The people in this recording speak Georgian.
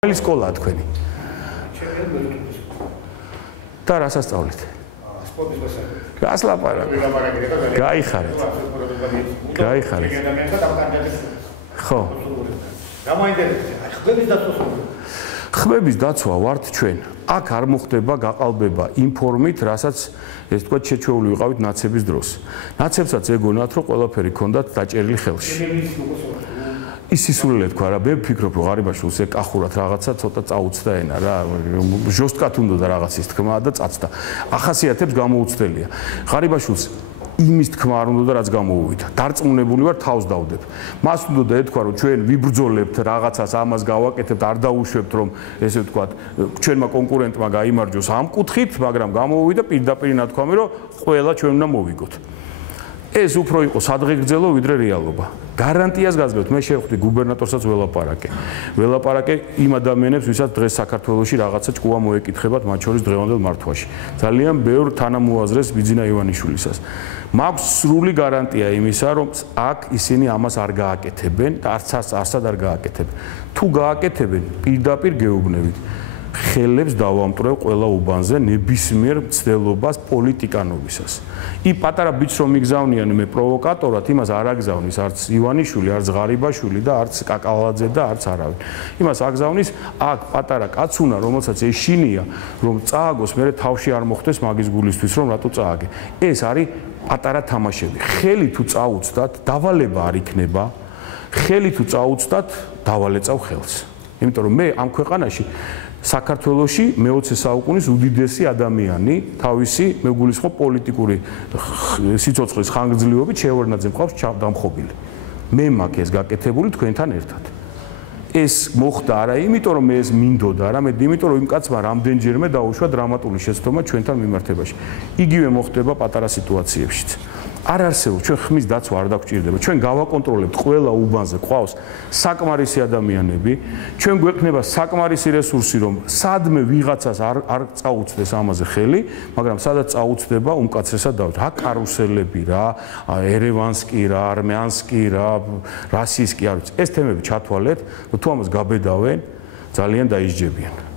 Რომელი სკოლაა თქვენი? და რას ასწავლეთ? სპორტის მასალა. რას ლაპარაკობთ? გაიხარეთ. გაიხარეთ. ხო. გამოინტერესდა. ხმების დაცვა. ხმების დაცვა ვართ ჩვენ. აქ არ მოხდება გაყალბება იმ ფორმით, რასაც ეს თქვა შეჩეული ვიყავით ნაცების დროს. ნაცებსაც ეგონათ, რომ ყველაფერი ქონდათ დაჭერილი ხელში. ის სისულელე თქვა რა, მე ვფიქრობ, რომ ღარიბაშვილს ეგ კახურად რაღაცა ცოტა წაუცდა ენა რა, ჟოსტკათ უნდა რაღაცის თქმა და წაცდა. ახასიათებს გამოუცდელია. ღარიბაშვილს იმის თქმა არ უნდა და რაც გამოუვიდა. დარწმუნებული ვარ, თავს დავდებ. მას უნდა ეთქვა, რომ ჩვენ ვიბრძოლებთ რაღაცას, ამას გავაკეთებთ, არ დაუშვებთ, რომ ესე ვთქვათ, ჩვენმა კონკურენტმა გაიმარჯვოს ამ კუთხით, მაგრამ გამოუვიდა პირდაპირ ნათქვამი, რომ ყველა ჩვენ უნდა მოვიგოთ. ეს უფრო იყო სადღეგრძელო ვიდრე რეალობა. გარანტიას გაძლევთ, მე შევხვდი გუბერნატორსაც ველაპარაკე. ველაპარაკე იმ ადამიანებს, ვისაც დღეს საქართველოში რაღაცა ჭკუა მოეკითხებათ, მათ შორის დღევანდელ მართვაში. ძალიან ბევრ თანამოაზრეს ბიძინა ივანიშვილისას. მაქვს სრული გარანტია იმისა, რომ აქ ისინი ამას არ გააკეთებენ და არცად არ გააკეთებენ. თუ გააკეთებენ, პირდაპირ გეუბნებით. ხელებს დავამტვრევ ყველა უბანზე ნებისმიერ მცდელობას პოლიტიკანობისას. იმ პატარა ბიჭს რომ მიგზავნიან მე პროვოკატორად, იმას არ აგზავნის არც ივანიშვილი, არც ღარიბაშვილი და არც კაკალაძე და არც არავინ. იმას აგზავნის აქ პატარა კაცუნა, რომელსაც ეშინია, რომ წააგოს, მე თავში არ მოხდეს მაგის გულისთვის, რომ რატო წააგე. ეს არის პატარა თამაშები. ხელი თუ წაუწდათ, დავალება არ იქნება. ხელი თუ წაუწდათ, დავალეწავ ხელს. იმიტომ რომ მე ამ ქვეყანაში საქართველოში მე-20 საუკუნის უდიდესი ადამიანი თავისი მეგულისხმობ პოლიტიკური სიცოცხლის ხანგრძლივობით შეევარდნაძე მყავს დამხობილი. მე მაქვს ეს გაკეთებული თქვენთან ერთად. ეს მოხდა არა იმიტომ რომ მე ეს მინდოდა, არამედ იმიტომ რომ იმ კაცმა რამდენჯერმე დაუშვა დრამატული შეცდომა ჩვენთან მიმართებაში. იგივე მოხდება პატარა სიტუაციებშიც. არ არსებობს ჩვენ ხმის დაცვა არ დაგვჭირდება. ჩვენ გავაკონტროლებთ ყველა უბანზე ყავს საკმარისი ადამიანები, ჩვენ გვექნება საკმარისი რესურსი, რომ სადმე ვიღაცას არ წაუწდეს ამაზე ხელი, მაგრამ სადაც წაუწდება, უმკაცრესად დავთ. რა კარუსელები რა, ერევანსკი რა, არმიანსკი რა, რასისტი არ ვიცი. ეს თემები ჩათვალეთ, თუ ამას გაბედავენ, ძალიან დაისჯებიან.